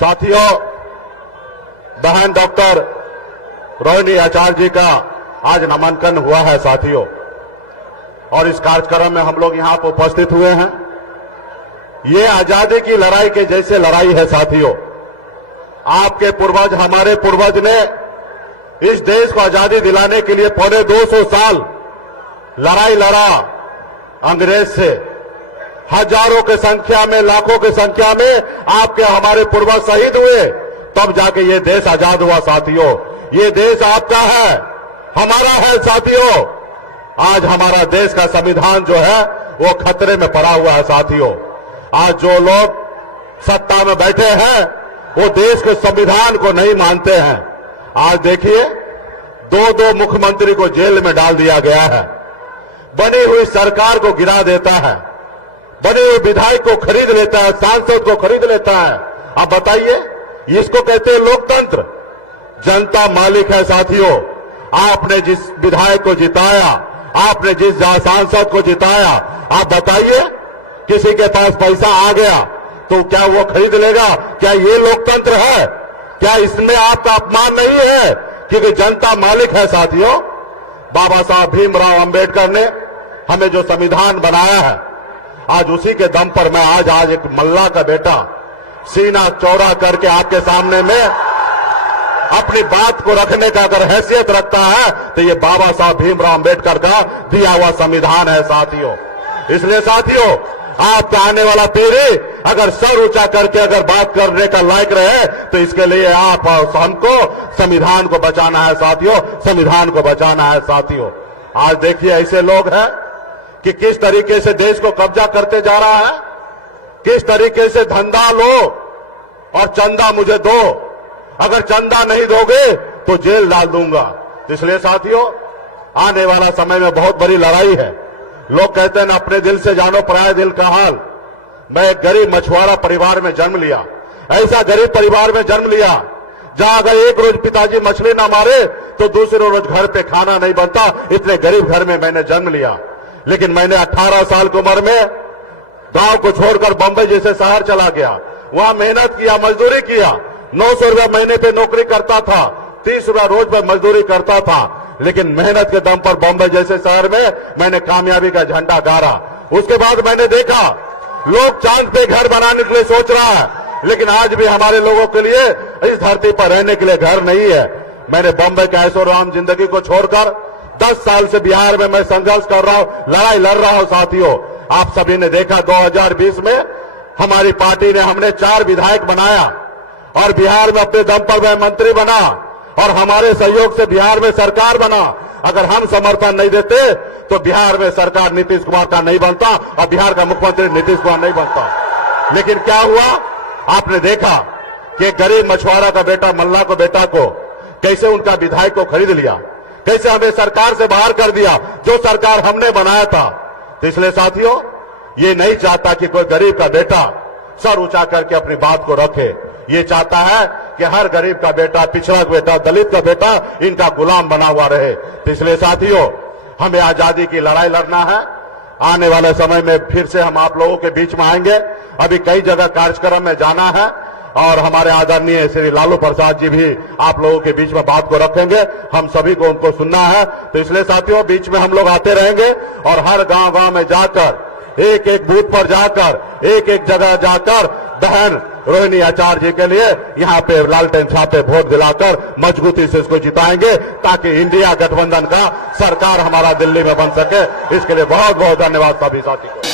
साथियों, बहन डॉक्टर रोहिणी आचार्य जी का आज नामांकन हुआ है साथियों, और इस कार्यक्रम में हम लोग यहां पर उपस्थित हुए हैं। ये आजादी की लड़ाई के जैसे लड़ाई है साथियों। आपके पूर्वज, हमारे पूर्वज ने इस देश को आजादी दिलाने के लिए पौने 200 साल लड़ाई लड़ा अंग्रेज से। हजारों की संख्या में, लाखों की संख्या में आपके हमारे पूर्वज शहीद हुए, तब जाके ये देश आजाद हुआ साथियों। ये देश आपका है, हमारा है साथियों। आज हमारा देश का संविधान जो है वो खतरे में पड़ा हुआ है साथियों। आज जो लोग सत्ता में बैठे हैं वो देश के संविधान को नहीं मानते हैं। आज देखिए, दो मुख्यमंत्री को जेल में डाल दिया गया है, बनी हुई सरकार को गिरा देता है, बने हुए विधायक को खरीद लेता है, सांसद को खरीद लेता है। अब बताइए, इसको कहते हैं लोकतंत्र? जनता मालिक है साथियों। आपने जिस विधायक को जिताया, आपने जिस सांसद को जिताया, आप बताइए, किसी के पास पैसा आ गया तो क्या वो खरीद लेगा? क्या ये लोकतंत्र है? क्या इसमें आपका अपमान नहीं है? क्योंकि जनता मालिक है साथियों। बाबा साहब भीमराव अंबेडकर ने हमें जो संविधान बनाया है, आज उसी के दम पर मैं आज एक मल्ला का बेटा सीना चौड़ा करके आपके सामने में अपनी बात को रखने का अगर हैसियत रखता है तो ये बाबा साहब भीमराव अंबेडकर का दिया हुआ संविधान है साथियों। इसलिए साथियों, आपका आने वाला पीढ़ी अगर सर ऊंचा करके अगर बात करने का लायक रहे तो इसके लिए आप हमको संविधान को बचाना है साथियों, संविधान को बचाना है साथियों। आज देखिए, ऐसे लोग हैं कि किस तरीके से देश को कब्जा करते जा रहा है, किस तरीके से धंधा लो और चंदा मुझे दो, अगर चंदा नहीं दोगे तो जेल डाल दूंगा। इसलिए साथियों, आने वाला समय में बहुत बड़ी लड़ाई है। लोग कहते हैं ना, अपने दिल से जानो पराये दिल का हाल। मैं एक गरीब मछुआरा परिवार में जन्म लिया, ऐसा गरीब परिवार में जन्म लिया जहां अगर एक रोज पिताजी मछली ना मारे तो दूसरे रोज घर पे खाना नहीं बनता। इतने गरीब घर में मैंने जन्म लिया, लेकिन मैंने 18 साल की उम्र में गांव को छोड़कर बंबई जैसे शहर चला गया। वहां मेहनत किया, मजदूरी किया। 900 रुपया महीने पे नौकरी करता था, 30 रुपया रोज पे मजदूरी करता था, लेकिन मेहनत के दम पर बंबई जैसे शहर में मैंने कामयाबी का झंडा गाड़ा। उसके बाद मैंने देखा लोग चांद पे घर बनाने के लिए सोच रहा है, लेकिन आज भी हमारे लोगों के लिए इस धरती पर रहने के लिए घर नहीं है। मैंने बंबई के ऐशो-आराम जिंदगी को छोड़कर 10 साल से बिहार में मैं संघर्ष कर रहा हूं, लड़ाई लड़ रहा हूं साथियों। आप सभी ने देखा 2020 में हमारी पार्टी ने हमने 4 विधायक बनाया और बिहार में अपने दम पर मैं मंत्री बना और हमारे सहयोग से बिहार में सरकार बना। अगर हम समर्थन नहीं देते तो बिहार में सरकार नीतीश कुमार का नहीं बनता और बिहार का मुख्यमंत्री नीतीश कुमार नहीं बनता। लेकिन क्या हुआ, आपने देखा कि गरीब मछुआरा का बेटा, मल्ला को बेटा को कैसे उनका विधायक को खरीद लिया, कैसे हमें सरकार से बाहर कर दिया, जो सरकार हमने बनाया था। तो इसलिए साथियों, ये नहीं चाहता कि कोई गरीब का बेटा सर ऊंचा करके अपनी बात को रखे। ये चाहता है कि हर गरीब का बेटा, पिछड़ा का बेटा, दलित का बेटा इनका गुलाम बना हुआ रहे। तो इसलिए साथियों, हमें आजादी की लड़ाई लड़ना है। आने वाले समय में फिर से हम आप लोगों के बीच में आएंगे। अभी कई जगह कार्यक्रम में जाना है और हमारे आदरणीय श्री लालू प्रसाद जी भी आप लोगों के बीच में बात को रखेंगे। हम सभी को उनको सुनना है। तो इसलिए साथियों, बीच में हम लोग आते रहेंगे और हर गांव-गांव में जाकर, एक एक बूथ पर जाकर, एक एक जगह जाकर बहन रोहिणी आचार्य जी के लिए यहाँ पे लालटेन छापे वोट दिलाकर मजबूती से इसको जिताएंगे, ताकि इंडिया गठबंधन का सरकार हमारा दिल्ली में बन सके। इसके लिए बहुत बहुत धन्यवाद सभी साथी को।